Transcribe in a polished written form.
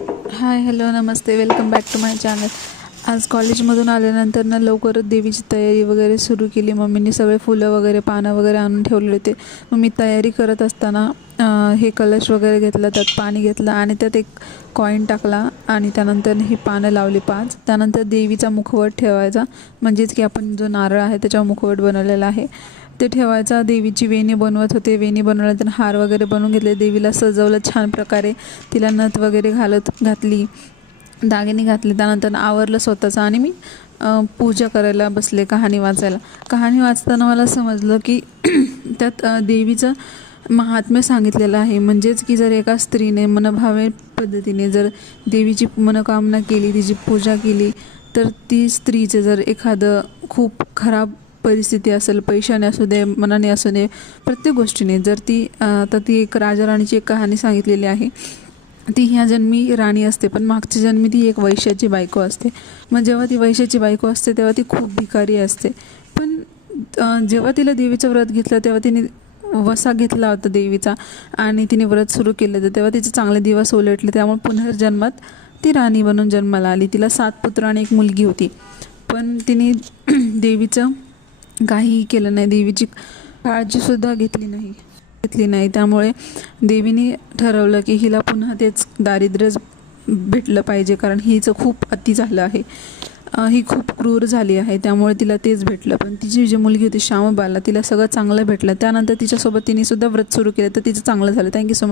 हाय hello नमस्ते, welcome back to my channel. आज कॉलेजमधून आल्यानंतर ना लवकरच देवीची तयारी वगैरे सुरू केली. मम्मीने सगळे फुलं वगैरे पानं वगैरे आणून ठेवले होते. मग मी तयारी करत असताना हे कलश वगैरे घेतला, त्यात पाणी घेतलं आणि त्यात एक कॉईन टाकला आणि त्यानंतर ही पानं लावली 5. त्यानंतर देवीचा मुखवट ठेवायचा, म्हणजेच की आपण जो नारळ आहे त्याच्यावर मुखवट बनवलेला आहे ते ठेवायचा. देवीची वेणी बनवत होते, वेणी बनवल्यानंतर हार वगैरे बनवून घेतले, देवीला सजवलं छान प्रकारे, तिला नथ वगैरे घातली, दागिने घातले. त्यानंतर आवरलं स्वतःचं आणि मी पूजा करायला बसले, कहाणी वाचायला. कहाणी वाचताना मला समजलं की त्यात देवीचं महात्म्य सांगितलेलं आहे. म्हणजेच की जर एका स्त्रीने मनभावे पद्धतीने जर देवीची मनोकामना केली, तिची पूजा केली, तर ती स्त्रीचं जर एखादं खूप खराब परिस्थिती असेल, पैशाने असू दे, मनाने असू दे, प्रत्येक गोष्टीने जर ती आता ती एक राजा राणीची एक कहाणी सांगितलेली आहे. ती ह्या जन्मी राणी असते, पण मागच्या जन्मी ती एक वैश्याची बायको असते. मग जेव्हा ती वैश्याची बायको असते तेव्हा ती खूप भिकारी असते. पण जेव्हा तिला देवीचं व्रत घेतलं तेव्हा तिने वसा घेतला होता देवीचा आणि तिने व्रत सुरू केलं, तर तेव्हा तिचे चांगले दिवस उलटले. त्यामुळे पुनर्जन्मात ती राणी बनून जन्माला आली. तिला 7 पुत्र आणि 1 मुलगी होती. पण तिने देवीचं काहीही केलं नाही, देवीची काळजीसुद्धा घेतली नाही. त्यामुळे देवीने ठरवलं की हिला पुन्हा तेच दारिद्र्यच भेटलं पाहिजे, कारण हिचं खूप अति झालं आहे. ही खूप क्रूर झाली आहे, त्यामुळे तिला तेच भेटलं. पण तिची जी मुलगी होती श्यामबाला, तिला सगळं चांगलं भेटलं. त्यानंतर तिच्यासोबत तिने सुद्धा व्रत सुरू केलं, तर तिचं चांगलं झालं. Thank you so much.